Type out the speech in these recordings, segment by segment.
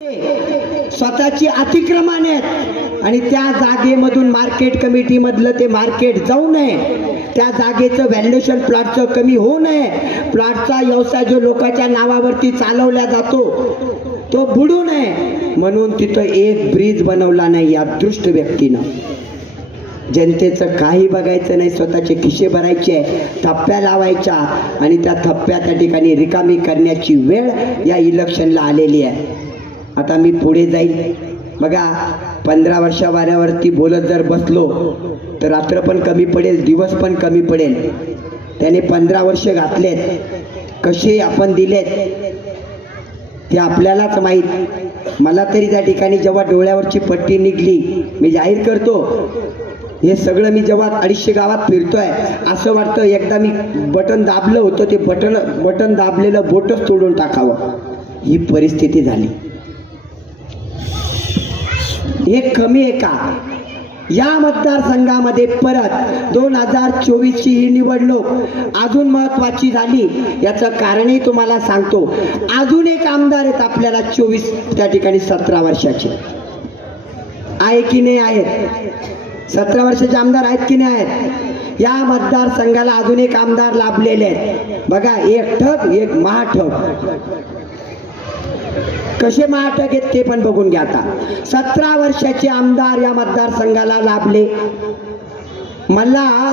स्वतःची अतिक्रमण आहेत आणि त्या जागेमधून मार्केट कमिटी मधलं ते मार्केट जाऊ नये, त्या जागेचं व्हॅल्युएशन प्लॉटचं कमी होऊ नये, प्लॉटचा व्यवसाय जो लोकांच्या नावावरती चालवला जातो तो बुडू नये म्हणून तिथं एक ब्रिज बनवला नाही या दृष्ट व्यक्तीनं. जनतेचं काही बघायचं नाही, स्वतःचे खिशे भरायचे, थप्प्या लावायच्या आणि त्या थप्प्या त्या ठिकाणी रिकामी करण्याची वेळ या इलेक्शनला आलेली आहे. आता मी पुढे जाईल बघा, 15 वर्षावरती बोलत जर बसलो तर रात्र पण कमी पडेल, दिवस पण कमी पडेल. त्याने 15 वर्ष घातलेत, कसे आपण दिलेत ते आपल्यालाच माहीत. मला तरी त्या ठिकाणी जेव्हा डोळ्यावरची पट्टी निघली, मी जाहीर करतो हे सगळं मी जेव्हा 250 गावात फिरतोय असं वाटतं एकदा मी बटन दाबलं होतं, ते बटन दाबलेलं बोटच तोडून टाकावं, ही परिस्थिती झाली. हे कमी आहे का? या मतदारसंघामध्ये परत 2024 ची ही निवडणूक अजून महत्वाची झाली. याचं कारणही तुम्हाला सांगतो. अजून एक आमदार आहेत आपल्याला 24 त्या ठिकाणी 17 वर्षाचे आहे की नाही आहेत? 17 वर्षाचे आमदार आहेत की नाही आहेत? या मतदारसंघाला अजून एक आमदार लाभलेले आहेत बघा, एक ठग एक महाठग. कसे महाठग आहेत ते पण बघून घ्या. आता 17 वर्षाचे आमदार या मतदारसंघाला लाभले. मला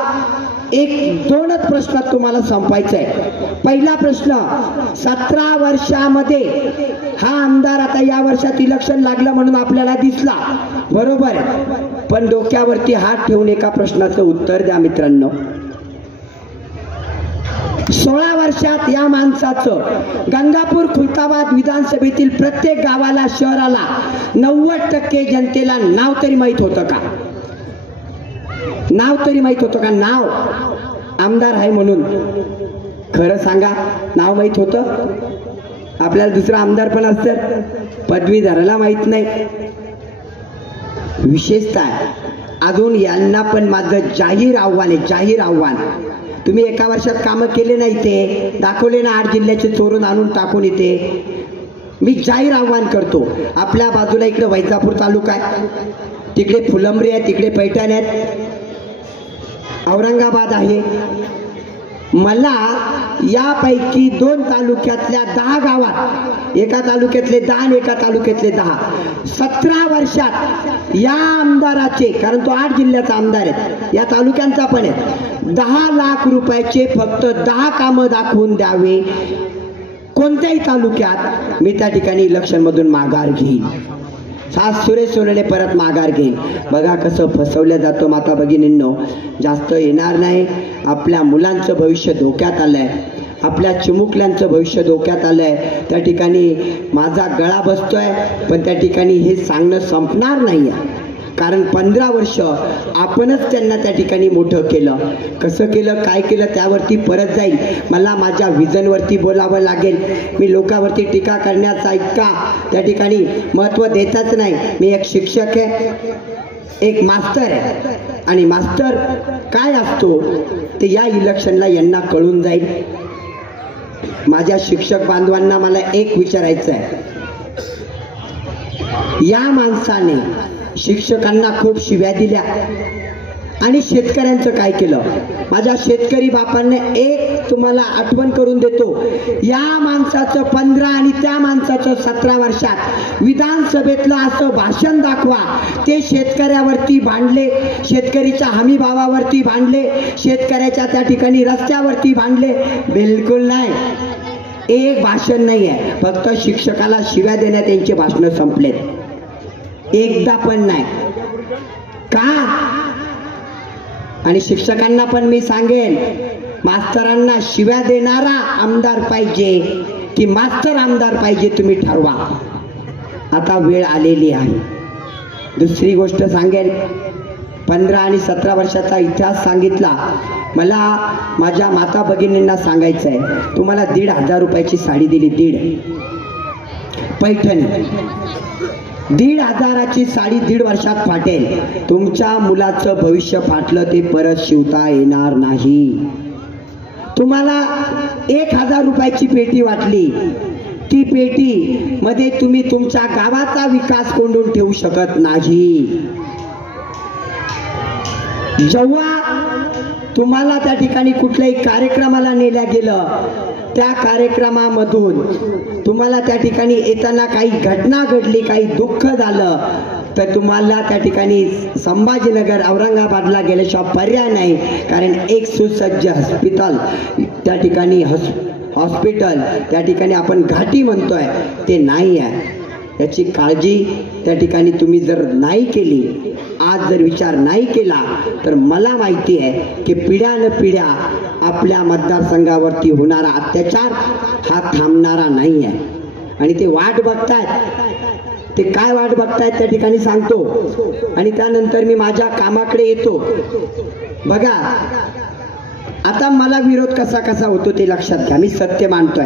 एक दोनच प्रश्न तुम्हाला संपायचा आहे. पहिला प्रश्न, 17 वर्षामध्ये हा आमदार आता या वर्षात इलेक्शन लागलं म्हणून आपल्याला दिसला, बरोबर, पण डोक्यावरती हात ठेवून एका प्रश्नाचं उत्तर द्या मित्रांनो. 16 वर्षात या माणसाचं गंगापूर खुलताबाद विधानसभेतील प्रत्येक गावाला शहराला 90% जनतेला नाव तरी माहित होतं का? नाव तरी माहित होतं का? नाव आमदार आहे म्हणून खरं सांगा, नाव माहित होतं? आपल्याला दुसरा आमदार पण असतं, पदवीधराला माहित नाही. विशेषतः अजून यांना पण माझं जाहीर आव्हान आहे, जाहीर आव्हान. तुम्ही एका वर्षात कामं केले नाही ते दाखवले ना, 8 जिल्ह्याचे चोरून आणून टाकून इथे. मी जाहीर आव्हान करतो, आपल्या बाजूला इकडे वैजापूर तालुका आहे, तिकडे फुलंब्री आहे, तिकडे पैठण आहेत, औरंगाबाद आहे. मला यापैकी 2 तालुक्यातल्या 10 गावात, एका तालुक्यातले 10 आणि एका तालुक्यातले 10, 17 वर्षात या आमदाराचे, कारण तो 8 जिल्ह्याचा आमदार आहे, या तालुक्यांचा पण आहे, 10 लाख रुपयाचे फक्त 10 कामं दाखवून द्यावे. कोणत्याही तालुक्यात मी त्या ठिकाणी इलेक्शन मधून माघार घेईन. सुरेश सोनवणे परत माघार घेईल. बघा कसं फसवलं जातं माता भगिनींनो. जास्त येणार नाही. आपल्या मुलांचं भविष्य धोक्यात आलंय, आपल्या चिमुकल्यांचं भविष्य धोक्यात आलंय. त्या ठिकाणी माझा गळा बसतोय, पण त्या ठिकाणी हे सांगणं संपणार नाही आहे, कारण 15 वर्ष आपणच त्यांना त्या ठिकाणी मोठं केलं. कसं केलं, काय केलं त्यावरती परत जाईल. मला माझ्या विजनवरती बोलावं लागेल. मी लोकांवरती टीका करण्याचा इतका त्या ठिकाणी महत्त्व देताच नाही. मी एक शिक्षक आहे, एक मास्तर आहे, आणि मास्तर काय असतो ते या इलेक्शनला यांना कळून जाईल. माझ्या शिक्षक बांधवांना मला एक विचारायचं आहे, या माणसाने शिक्षकांना खूप शिव्या दिल्या आणि शेतकऱ्यांचं काय केलं? माझ्या शेतकरी बापांना एक तुम्हाला आठवण करून देतो, या माणसाचं 15 आणि त्या माणसाचं 17 वर्षात विधानसभेतलं असं भाषण दाखवा. ते शेतकऱ्यावरती भांडले, शेतकरीच्या हमी भावावरती भांडले, शेतकऱ्याच्या त्या ठिकाणी रस्त्यावरती भांडले? बिलकुल नाही. एक भाषण नाही आहे, फक्त शिक्षकाला शिव्या देण्यात त्यांचे भाषण संपलेत. एकदा पण नाही का? आणि शिक्षकांना पण मी सांगेन, मास्तरांना शिव्या देणारा आमदार पाहिजे की मास्तर आमदार पाहिजे, तुम्ही ठरवा. आता वेळ आलेली आहे. दुसरी गोष्ट सांगेन, 15 आणि 17 वर्षाचा इतिहास सांगितला. मला माझ्या माता भगिनींना सांगायचं आहे, तुम्हाला 1,500 रुपयाची साडी दिली, 1,500 पैठणी, 1,500ची साडी 1.5 वर्षात फाटेल. तुमच्या मुलाचं भविष्य फाटलं ते परत शिवता येणार नाही. तुम्हाला 1,000 रुपयाची पेटी वाटली, ती पेटी मध्ये तुम्ही तुमच्या गावाचा विकास कोंडून ठेवू शकत नाही. जेव्हा तुम्हाला त्या ठिकाणी कुठल्याही कार्यक्रमाला नेल्या गेलं, त्या कार्यक्रमामधून तुम्हाला त्या ठिकाणी येताना काही घटना घडली, काही दुःख झालं, तर तुम्हाला त्या ठिकाणी संभाजीनगर औरंगाबादला गेल्याशिवाय पर्याय नाही. कारण एक सुसज्ज हॉस्पिटल त्या ठिकाणी हॉस्पिटल त्या ठिकाणी आपण घाटी म्हणतोय ते नाही आहे. याची काळजी त्या ठिकाणी तुम्ही जर नाही केली, आज जर विचार नाही केला, तर मला माहिती आहे की पिढ्यानपिढ्या आपल्या मतदारसंघावरती होणारा अत्याचार हा थांबणारा नाही आहे. आणि ते वाट बघतायत. ते काय वाट बघतायत त्या ठिकाणी सांगतो आणि त्यानंतर मी माझ्या कामाकडे येतो. बघा, आता मला विरोध कसा कसा होतो ते लक्षात घ्या. मी सत्य मानतोय.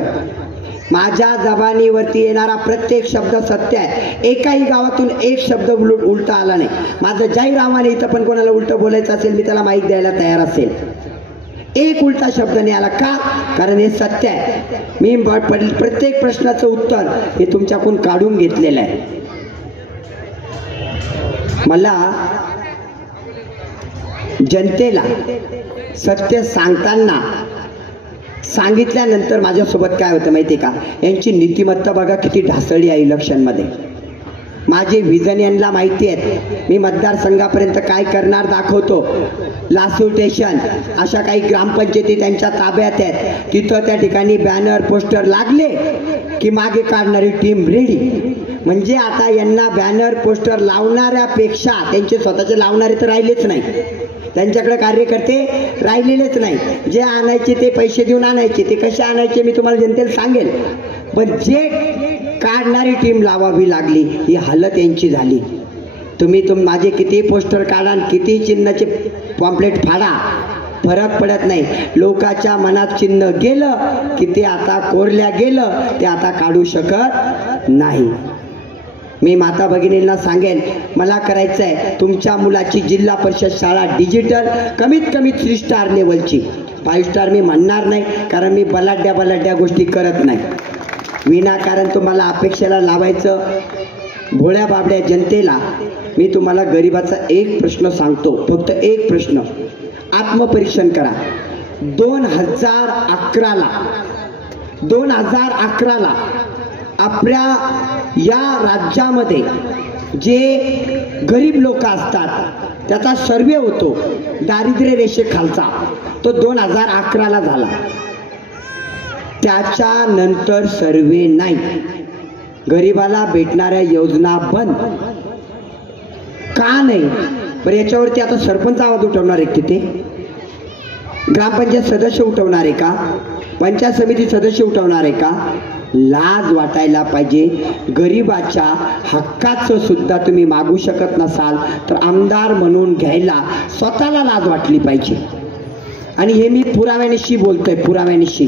माझ्या जबानीवरती येणारा प्रत्येक शब्द सत्य आहे. एकाही गावातून एक शब्द उलटा आला नाही. माझं जाहीर आव्हान इथं पण कोणाला उलट बोलायचं असेल, मी त्याला माहिती द्यायला तयार असेल. एक उलटा शब्द नाही आला. का? कारण हे सत्य आहे. मी प्रत्येक प्रश्नाचं उत्तर हे तुमच्याकडून काढून घेतलेलं आहे. मला जनतेला सत्य सांगताना सांगितल्यानंतर माझ्यासोबत काय होतं माहिती का? यांची नीतिमत्ता बघा किती ढासळली आहे इलेक्शनमध्ये. माझे विजन यांना माहिती आहेत. मी मतदारसंघापर्यंत काय करणार दाखवतो. लासूर स्टेशन अशा काही ग्रामपंचायती त्यांच्या ताब्यात आहेत. तिथं त्या ठिकाणी बॅनर पोस्टर लागले की मागे काढणारी टीम रेडी. म्हणजे आता यांना बॅनर पोस्टर लावणाऱ्यापेक्षा त्यांचे स्वतःचे लावणारे तर राहिलेच नाही. त्यांच्याकडे कार्यकर्ते राहिलेलेच नाही. जे आणायचे ते पैसे देऊन आणायचे. ते कसे आणायचे मी तुम्हाला जनतेला सांगेल. पण जे काढणारी टीम लावावी लागली, ही हालत यांची झाली. तुम्ही माझे किती पोस्टर काढा, किती चिन्हाचे पॉम्पलेट फाडा, फरक पडत नाही. लोकांच्या मनात चिन्ह गेलं की ते आता कोरल्या गेलं, ते आता काढू शकत नाही. मी माता भगिनींना सांगेन, मला करायचं आहे तुमच्या मुलाची जिल्हा परिषद शाळा डिजिटल, कमीत कमी 3 स्टार लेवलची. 5 स्टार मी म्हणणार नाही, कारण मी बलाढ्या गोष्टी करत नाही. विनाकारण तुम्हाला अपेक्षेला लावायचं. भोळ्या बाबड्या जनतेला मी तुम्हाला गरिबाचा एक प्रश्न सांगतो, फक्त एक प्रश्न. आत्मपरीक्षण करा. 2011ला आपल्या या राज्यामध्ये जे गरीब लोक असतात त्याचा सर्वे होतो दारिद्र्य रेषेखालचा, तो 2011ला झाला. त्याच्यानंतर सर्वे नाही. गरिबाला भेटणाऱ्या योजना बंद. का नाही? पण याच्यावरती आता सरपंच आवाज उठवणार आहे. तिथे ग्रामपंचायत सदस्य उठवणार आहे का? पंचायत समिती सदस्य उठवणार आहे का? लाज वाटायला पाहिजे. गरिबाच्या हक्काचं सुद्धा तुम्ही मागू शकत नसाल तर आमदार म्हणून घ्यायला स्वतःला लाज वाटली पाहिजे. आणि हे मी पुराव्यानिशी बोलतोय. पुराव्यानिशी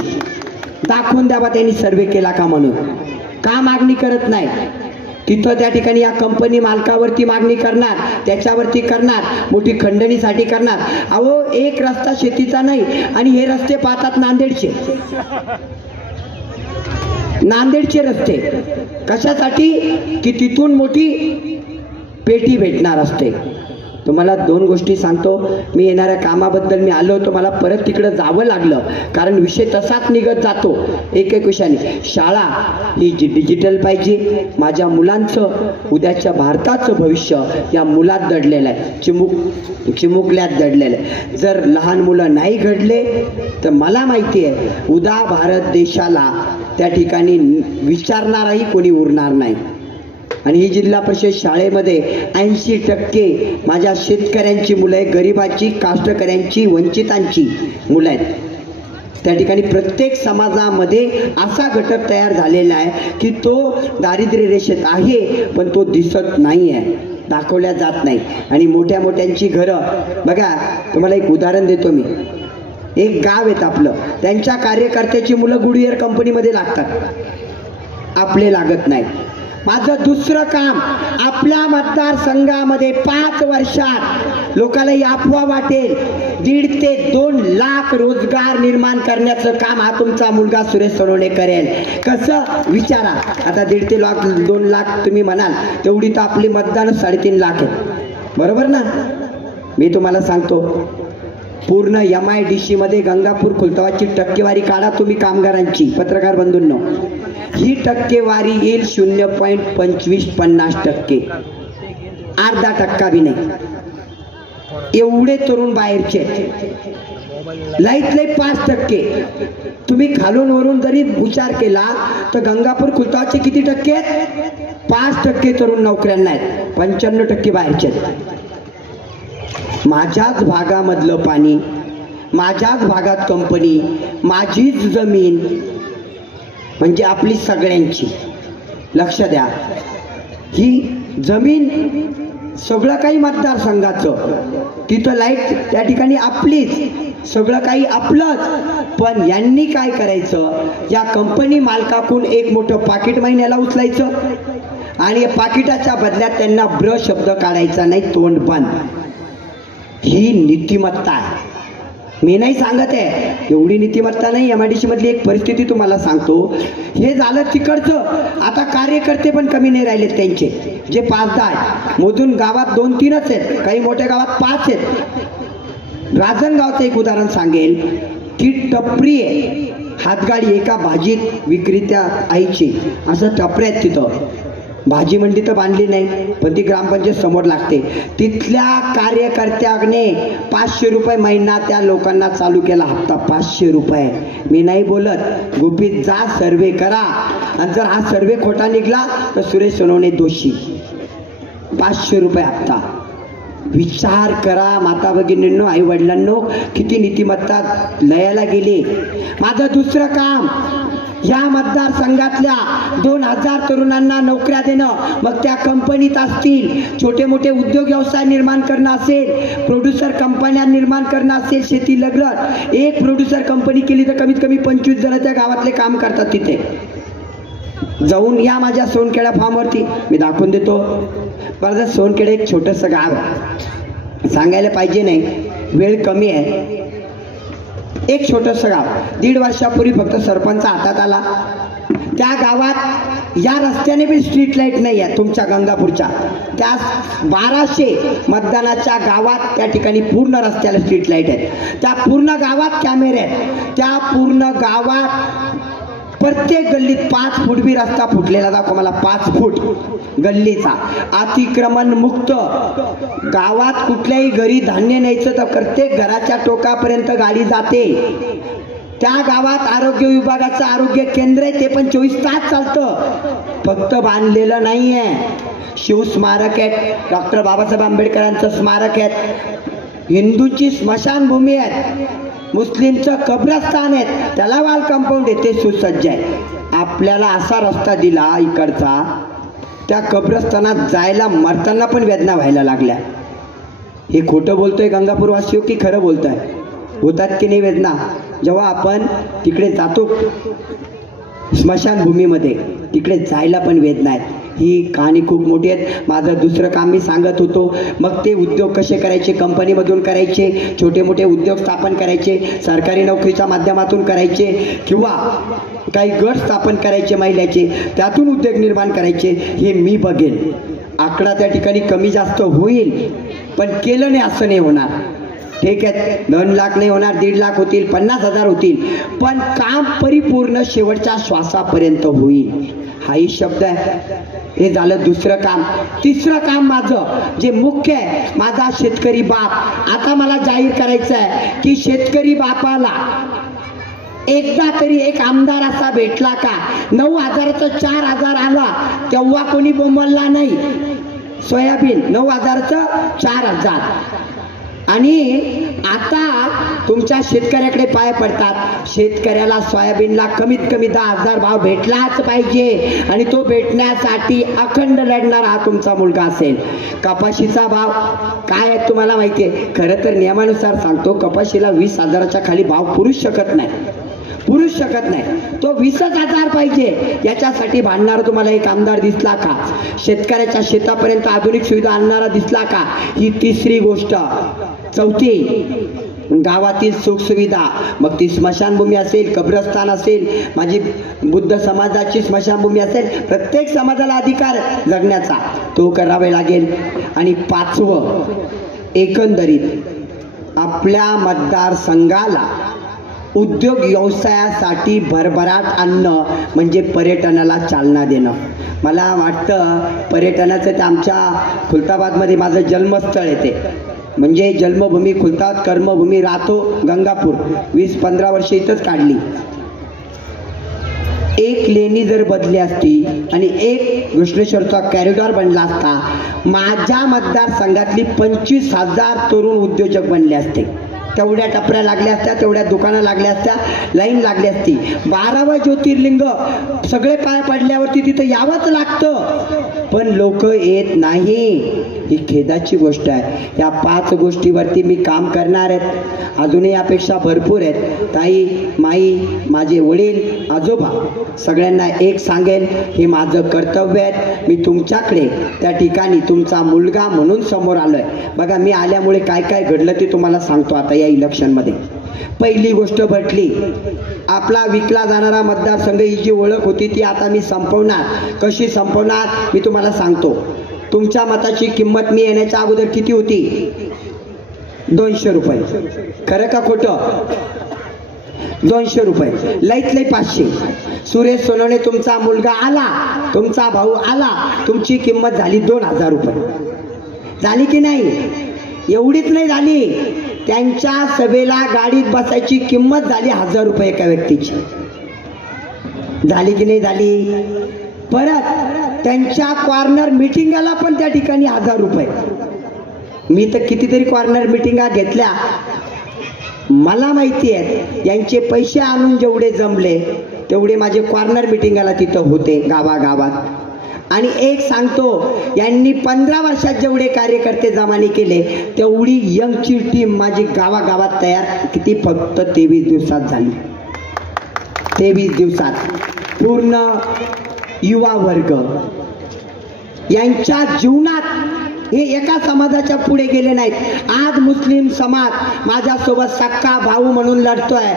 दाखवून द्यावा त्यांनी सर्वे केला का म्हणून. का मागणी करत नाही? तिथं त्या ठिकाणी या कंपनी मालकावरती मागणी करणार, त्याच्यावरती करणार, मोठी खंडणीसाठी करणार. अहो, एक रस्ता शेतीचा नाही आणि हे रस्ते पाहतात नांदेडचे रस्ते. कशासाठी? की तिथून मोठी पेटी भेटणार असते. तुम्हाला 2 गोष्टी सांगतो. मी येणाऱ्या कामाबद्दल मी आलो होतो, मला परत तिकडं जावं लागलं कारण विषय तसाच निघत जातो एक विषयाने. शाळा ही डिजिटल पाहिजे. माझ्या मुलांचं, उद्याच्या भारताचं भविष्य या मुलात दडलेलं आहे, चिमुकल्यात दडलेलं आहे. जर लहान मुलं नाही घडले तर मला माहिती आहे उद्या भारत देशाला त्या ठिकाणी विचारणाराही कोणी उरणार नाही. आणि ही जिल्हा परिषद शाळेमध्ये 80% माझ्या शेतकऱ्यांची मुलं आहे, गरिबाची, काष्टकऱ्यांची, वंचितांची मुलं आहेत. त्या ठिकाणी प्रत्येक समाजामध्ये असा घटक तयार झालेला आहे की तो दारिद्र्य रेषेत आहे पण तो दिसत नाही आहे, दाखवल्या जात नाही. आणि मोठ्या मोठ्यांची घरं बघा. तुम्हाला एक उदाहरण देतो मी. एक गाव आहे आपलं, त्यांच्या कार्यकर्त्याची मुलं गुडइयर कंपनीमध्ये लागतात, आपले लागत नाही. माझं दुसरं काम, आपल्या मतदारसंघामध्ये 5 वर्षात लोकांना अफवा वाटेल 1.5 ते 2 लाख रोजगार निर्माण करण्याचं काम हा तुमचा मुलगा सुरेश सोनवणे करेल. कसं विचारा. आता 1.5 ते 2 लाख तुम्ही म्हणाल, तेवढी तर आपली मतदान 3.5 लाख आहे, बरोबर ना. मी तुम्हाला सांगतो, पूर्ण MIDC मध्ये गंगापूर खुलताबादची टक्केवारी काढा तुम्ही कामगारांची, पत्रकार बंधूंनो. ही टक्केवारी येईल 0.25-50%, अर्धा टक्का बी नाही. एवढे तरुण बाहेरचे, लाईटले 5%. तुम्ही खालून वरून जरी विचार केला तर गंगापूर खुलताबादचे किती टक्के आहेत? 5% तरुण नोकऱ्यांना आहेत, 95% बाहेरचे आहेत. माझ्याच भागामधलं पाणी, माझ्याच भागात कंपनी, माझीच जमीन, म्हणजे आपली सगळ्यांची. लक्ष द्या, ही जमीन सगळं काही मतदारसंघाचं, तिथं लाईट त्या ठिकाणी आपलीच, सगळं काही आपलंच. पण यांनी काय करायचं, या कंपनी मालकाकडून एक मोठं पाकिट महिन्याला उचलायचं आणि या पाकिटाच्या बदल्यात त्यांना ब्र शब्द काढायचा नाही, तोंड बंद. ही नीतिमत्ता आहे. मी नाही सांगत आहे, एवढी नीतिमत्ता नाही. MIDC मधली एक परिस्थिती तुम्हाला सांगतो. हे झालं तिकडचं. आता कार्यकर्ते पण कमी नाही राहिले त्यांचे, जे 5-10 आहेत. मोजून गावात 2-3च आहेत, काही मोठ्या गावात 5 आहेत. राजनगावचं एक उदाहरण सांगेल. ती टपरी आहे, हातगाडी एका भाजीत विक्रेत्या आईची, असं टपऱ्या आहेत तिथं. भाजी मंडी तर बांधली नाही, पण ती ग्रामपंचायत समोर लागते. तिथल्या कार्यकर्त्याने 500 रुपये महिना त्या लोकांना चालू केला हप्ता. 500 रुपये. मी नाही बोलत, गुपित जा, सर्वे करा, आणि जर हा सर्वे खोटा निघला तर सुरेश सोनवणे दोषी. 500 रुपये हप्ता. विचार करा माता भगिनींनो, आई वडिलांनो, किती नीतिमत्ता लयाला गेली. माझं दुसरं काम, या मतदारसंघातल्या 2000 तरुणांना नोकऱ्या देणं. मग त्या कंपनीत असतील, छोटे मोठे उद्योग व्यवसाय निर्माण करणं असेल, प्रोड्युसर कंपन्या निर्माण करणं असेल, शेती लगत. एक प्रोड्युसर कंपनी केली तर कमीत कमी 25 जण त्या गावातले काम करतात. तिथे जाऊन या माझ्या सोनखेडा फार्मवरती, मी दाखवून देतो. परत सोनखेडे एक छोटंसं गाव आहे, सांगायला पाहिजे नाही, वेळ कमी आहे. एक छोटंसं गाव, 1.5 वर्षापूर्वी फक्त सरपंच हातात आला. त्या गावात या रस्त्याने बी स्ट्रीट लाईट नाही आहे तुमच्या गंगापूरच्या. त्या 1200 मतदानाच्या गावात त्या ठिकाणी पूर्ण रस्त्याला स्ट्रीट लाईट आहेत. त्या पूर्ण गावात कॅमेरे आहेत. त्या पूर्ण गावात प्रत्येक गल्लीत 5 फूट बी रस्ता फुटलेला दाखव मला. 5 फूट गल्लीचा अतिक्रमण मुक्त. गावात कुठल्याही घरी धान्य न्यायचं तर प्रत्येक घराच्या टोकापर्यंत गाडी जाते. त्या गावात आरोग्य विभागाचं आरोग्य केंद्र आहे, ते पण 24 तास चालतं. फक्त बांधलेलं नाहीये. शिवस्मारक आहेत, डॉक्टर बाबासाहेब आंबेडकरांचं स्मारक आहे, हिंदूंची स्मशानभूमी आहे, मुस्लिमचं कब्रस्तान आहे, त्याला वाल कंपाऊंड आहे, ते सुसज्ज आहे. आपल्याला असा रस्ता दिला इकडचा, त्या कब्रस्तानात जायला मरताना पण वेदना व्हायला लागल्या. हे खोटं बोलतोय गंगापूरवासी की खरं बोलतोय? होतात की नाही वेदना जेव्हा आपण तिकडे जातो स्मशानभूमीमध्ये, तिकडे जायला पण वेदना आहेत. ही कहाणी खूप मोठी आहे. माझं दुसरं काम मी सांगत होतो. मग ते उद्योग कसे करायचे, कंपनीमधून करायचे, छोटे मोठे उद्योग स्थापन करायचे, सरकारी नोकरीच्या माध्यमातून करायचे, किंवा काही गट स्थापन करायचे महिलाचे, त्यातून उद्योग निर्माण करायचे, हे मी बघेन. आकडा त्या ठिकाणी कमी जास्त होईल, पण केलं नाही असं नाही होणार. ठीक आहे, 2 लाख नाही होणार, 1.5 लाख होतील, 50,000 होतील, पण काम परिपूर्ण शेवटच्या श्वासापर्यंत होईल. हाही शब्द आहे. हे झालं दुसरं काम. तिसरं काम माझं जे मुख्य आहे, माझा शेतकरी बाप. आता मला जाहीर करायचं आहे की शेतकरी बापाला एकदा तरी एक आमदार असा भेटला का 9,000चं 4,000 आला तेव्हा कोणी बोंबलला नाही. सोयाबीन 9,000चं 4,000. आणि आता तुमच्या शेतकऱ्याकडे पाय पडतात. शेतकऱ्याला सोयाबीनला कमीत कमी 10,000 भाव भेटलाच पाहिजे, आणि तो भेटण्यासाठी अखंड लढणारा हा तुमचा मुलगा असेल. कपाशीचा भाव काय आहे तुम्हाला माहिती आहे? खरं तर नियमानुसार सांगतो, कपाशीला 20,000च्या खाली भाव पुरूच शकत नाही. पुरुष शकत नाही, तो 20,000 पाहिजे. याच्यासाठी भांडणारा तुम्हाला एक आमदार दिसला का? शेतकऱ्याच्या शेतापर्यंत आधुनिक सुविधा आणणारा दिसला का? ही तिसरी गोष्ट. चौथी, गावातील सुखसुविधा, मग ती स्मशानभूमी असेल, कब्रस्तान असेल, माझी बुद्ध समाजाची स्मशानभूमी असेल, प्रत्येक समाजाला अधिकार जगण्याचा, तो करावे लागेल. आणि पाचवं, एकंदरीत आपल्या मतदारसंघाला उद्योग व्यवसायासाठी भरभराट आणणं म्हणजे पर्यटनाला चालना देणं. मला वाटतं पर्यटनाचं ते आमच्या खुलताबादमध्ये माझं जन्मस्थळ येते, म्हणजे जन्मभूमी खुलताबाद, कर्मभूमी राहतो गंगापूर. 20-15 वर्ष इथंच काढली. एक लेणी जर बदली असती आणि एक घृष्णेश्वरचा कॉरिडॉर बनला असता, माझ्या मतदारसंघातली 25,000 तरुण उद्योजक बनले असते. तेवढ्या टपऱ्या लागल्या असत्या, तेवढ्या दुकानं लागल्या असत्या, लाईन लागली असती. 12वं ज्योतिर्लिंग सगळे पाय पडल्यावरती तिथं यावंच लागतं, पण लोक येत नाही. ही खेदाची गोष्ट आहे. या 5 गोष्टीवरती मी काम करणार आहेत. अजूनही अपेक्षा भरपूर आहेत. ताई, माई, माझे वडील, आजोबा, सगळ्यांना एक सांगेल, हे माझं कर्तव्य आहे. मी तुमच्याकडे त्या ठिकाणी तुमचा मुलगा म्हणून समोर आलोय. बघा, मी आल्यामुळे काय काय घडलं ते तुम्हाला सांगतो आता या इलेक्शनमध्ये. पहिली गोष्ट भेटली, आपला विकला जाणारा मतदारसंघ ही जी ओळख होती ती आता मी संपवणार. कशी संपवणार मी तुम्हाला सांगतो. तुमच्या मताची किंमत मी येण्याच्या अगोदर किती होती? 200 रुपये. खरं का खोटं? 200 रुपये, लईत लई 500. सुरेश सोनवणे तुमचा मुलगा आला, तुमचा भाऊ आला, तुमची किंमत झाली 2,000 रुपये. झाली की नाही? एवढीच नाही झाली, त्यांच्या सभेला गाडीत बसायची किंमत झाली 1,000 रुपये एका व्यक्तीची. झाली की नाही झाली? परत त्यांच्या कॉर्नर मिटिंगाला पण त्या ठिकाणी 1,000 रुपये. मी तर कितीतरी कॉर्नर मिटिंगा घेतल्या, मला माहिती आहे यांचे पैसे आणून जेवढे जमले तेवढे माझे कॉर्नर मिटिंगाला तिथं होते गावागावात. आणि एक सांगतो, यांनी 15 वर्षात जेवढे कार्यकर्ते जमाने केले तेवढी यंगची टीम माझी गावागावात तयार किती? फक्त 23 दिवसात झाली. 23 दिवसात पूर्ण युवा वर्ग यांच्या जीवनात हे एका समाजाच्या पुढे गेले नाहीत. आज मुस्लिम समाज माझ्यासोबत सक्का भाऊ म्हणून लढतोय.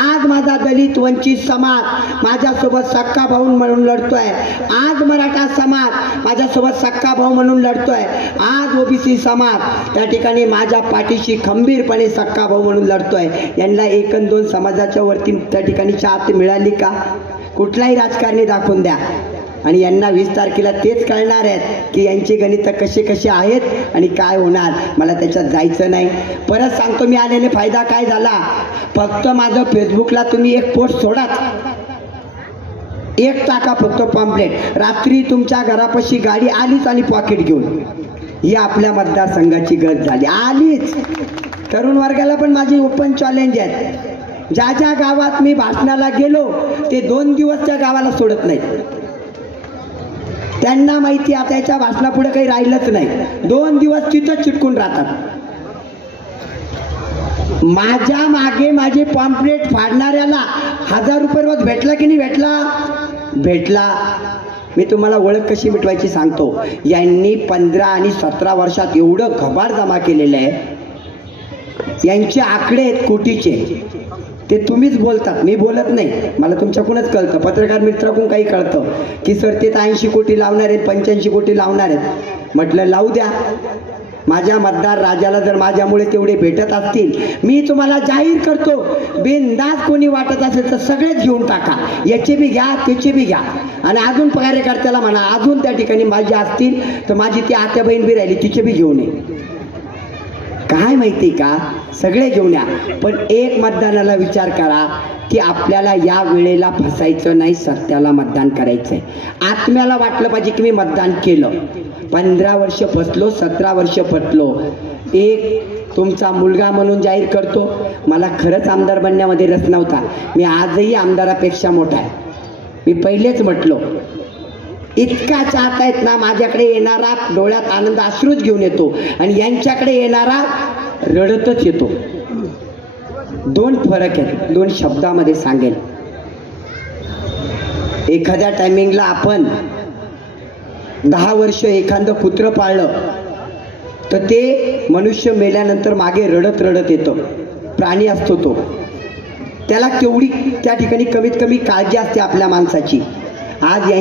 आज माझा दलित वंचित समाज माझ्यासोबत सक्का भाऊ म्हणून लढतोय. आज मराठा समाज माझ्यासोबत सक्का भाऊ म्हणून लढतोय. आज ओबीसी समाज त्या ठिकाणी माझ्या पाठीशी खंबीरपणे सक्का भाऊ म्हणून लढतोय. यांना 1-2 समाजाच्या वरती त्या ठिकाणी चाहत मिळाली का? कुठलाही राजकारणी दाखवून द्या. आणि यांना 20 तारखेला तेच कळणार आहेत की यांची गणित कसे कसे आहेत आणि काय होणार. मला त्याच्यात जायचं नाही. परत सांगतो, मी आलेले फायदा काय झाला? फक्त माझं फेसबुकला तुम्ही एक पोस्ट सोडा, एक टाका फक्त पॉम्पलेट, रात्री तुमच्या घरापाशी गाडी आलीच आणि पॉकेट घेऊन. ही आपल्या मतदारसंघाची गरज झाली, आलीच. तरुण वर्गाला पण माझी ओपन चॅलेंज आहे. ज्या ज्या गावात मी भाषणाला गेलो ते 2 दिवस त्या गावाला सोडत नाहीत. त्यांना माहिती आता याच्या भाषणापुढे काही राहिलंच नाही. 2 दिवस तिथं चिटकून राहतात. माझ्या मागे माझे पॉम्पलेट फाडणाऱ्याला 1,000 रुपये रोज भेटला की नाही भेटला? भेटला. मी तुम्हाला ओळख कशी मिटवायची सांगतो. यांनी 15 आणि 17 वर्षात एवढं घबाड जमा केलेलं आहे. यांचे आकडे आहेत कोटीचे. ते तुम्हीच बोलतात, मी बोलत नाही. मला तुमच्याकडूनच कळतं, पत्रकार मित्राकडून काही कळतं की सर ते 80 कोटी लावणार आहेत, 85 कोटी लावणार आहेत. म्हटलं लावू द्या. माझ्या मतदार राजाला जर माझ्यामुळे तेवढे भेटत असतील, मी तुम्हाला जाहीर करतो, बिनधास्त कोणी वाटत असेल तर सगळेच घेऊन टाका. याचे बी घ्या, त्याचे बी घ्या. आणि अजून कार्यकर्त्याला म्हणा, अजून त्या ठिकाणी माझे असतील तर माझी ती आत्या बहीण बी राहिली तिचे बी घेऊन ये. काय माहिती का? सगळे घेऊन या. पण एक मतदानाला विचार करा की आपल्याला या वेळेला फसायचं नाही, सत्याला मतदान करायचंय. आत्म्याला वाटलं पाहिजे की मी मतदान केलं. 15 वर्ष फसलो, 17 वर्ष फटलो. एक तुमचा मुलगा म्हणून जाहीर करतो, मला खरंच आमदार बनण्यामध्ये रस नव्हता. मी आजही आमदारापेक्षा मोठा आहे. मी पहिलेच म्हटलो, इतका चाहत आहेत ना, माझ्याकडे येणारा डोळ्यात आनंद अश्रूच घेऊन येतो आणि यांच्याकडे येणारा रडतच येतो. 2 फरक आहेत. 2 शब्दामध्ये सांगेल. एखाद्या टायमिंगला आपण 10 वर्ष एखादं कुत्र पाळलं तर ते मनुष्य मेल्यानंतर मागे रडत रडत येतं. प्राणी असतो तो, त्याला केवढी त्या ठिकाणी कमीत कमी काळजी असते आपल्या माणसाची. आज